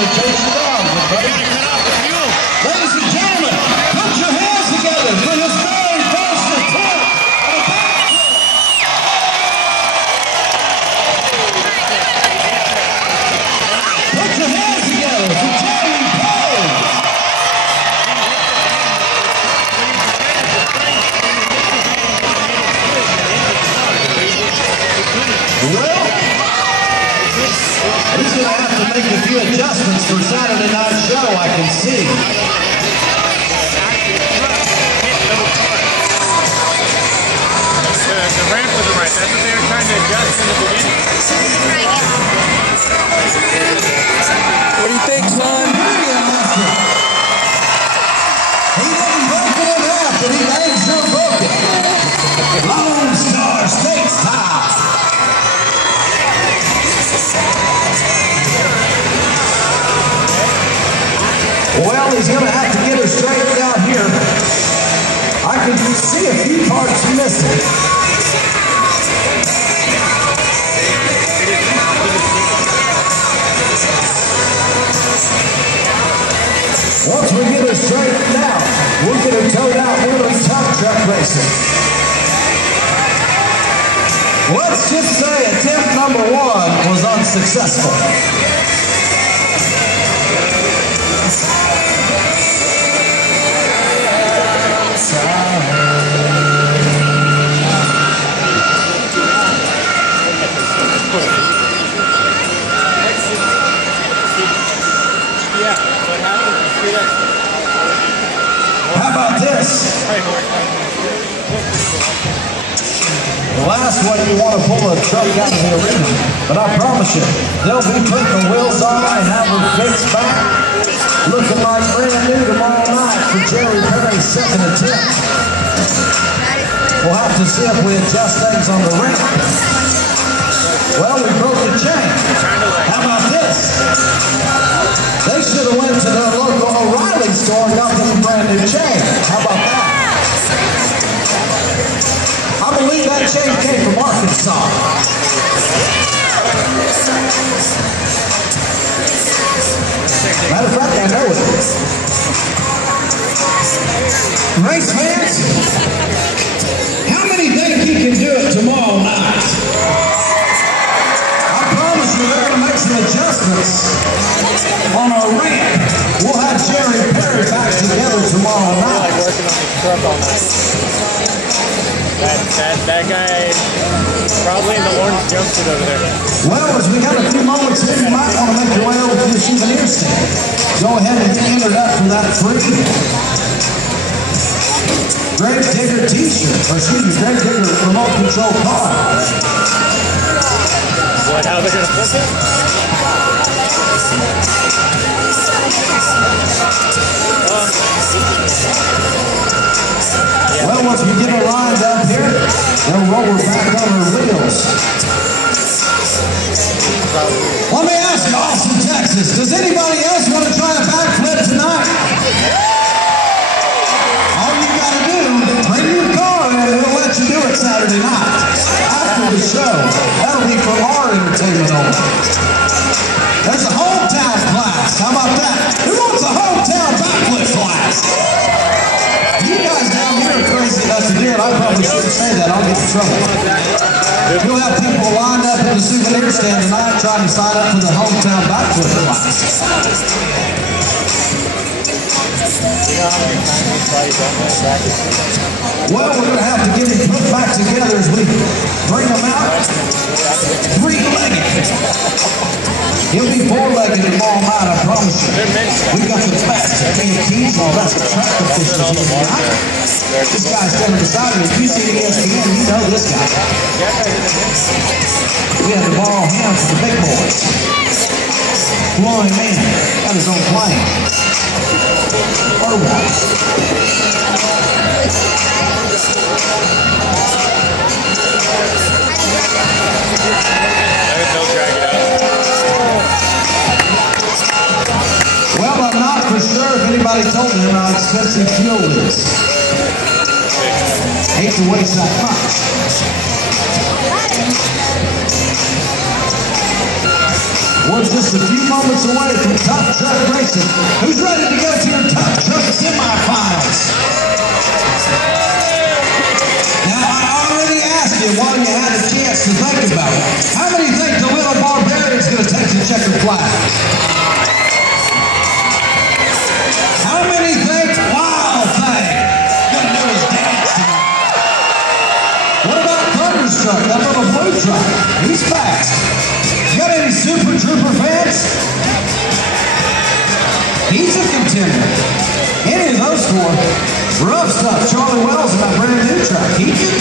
to chase the dog, buddy. Ladies and gentlemen, put your hands together for his very first attempt at a backflip. Put your hands together for Jerry Perry. Well, he's going to have to make a few adjustments for Saturday night show, I can see. The ramp wasn't right. That's what they were trying to adjust in the beginning. What do you think, son? He didn't break it in half, but he ain't sure broke it. Lone Star Stakes time. Well, he's going to have to get her straightened out here. I can see a few parts missing. Once we get her straightened out, we'll get her towed out here in tough truck racing. Let's just say attempt number 1 was unsuccessful. How about this? The last one, you want to pull a truck out of the arena, but I promise you, they'll be putting the wheels on and have her fixed back, looking like brand new tomorrow night for Jerry Perry's second attempt. We'll have to see if we adjust things on the ramp. Well, we broke the chain. How about this? They should have went to their local ORiley store and got them a brand new chain. How about that? I believe that chain came from Arkansas. Matter of fact, I know it. Race fans, how many think he can do it tomorrow night? I promise you they're going to make some adjustments on our ramp. We'll have Jerry Perry back together tomorrow night. Working on his truck all night. That guy probably in the orange jumpsuit over there. Well, as we got a few moments here, you might want to make your way over to the souvenir stand. Go ahead and get entered up for that free Grave Digger t-shirt, or excuse me, Grave Digger remote control car. What, how they're going to flip it? Well, once we get her lined up here, they'll roll her back on her wheels. Let me ask you, Austin, Texas, does anybody else want to try a backflip tonight? All you got to do, bring your car and we'll let you do it Saturday night. After the show, that'll be for our entertainment only. There's a hometown class. How about that? Who wants a hometown backflip class? You guys down here are crazy enough to do it. I probably shouldn't say that. I'll get in trouble. You'll have people lined up in the souvenir stand tonight trying to sign up for the hometown backflip class. Well, we're going to have to get him put back together as we bring him out. 3-legged. He'll be 4-legged tomorrow night, I promise you. We got the best ATs and best track officials in tonight. This guy's never decided. If you see ESPN, you know this guy. We had to borrow him for the big boys. Flying in, got his own plane. Well, I'm not for sure if anybody told him how expensive fuel is. Hate to waste that much. We're just a few moments away from Top Truck Racing. Who's ready to go to your Top Truck semifinals? Now, I already asked you while you had a chance to think about it. How many think the Little Barbarian's going to take the checkered flag? How many think Wild Thing going to do his dance tonight? What about Thunderstruck up on the blue truck? He's fast. Got any Super Trooper fans? He's a contender. Any of those four. Rough stuff, Charlie Wells in that brand new truck. He could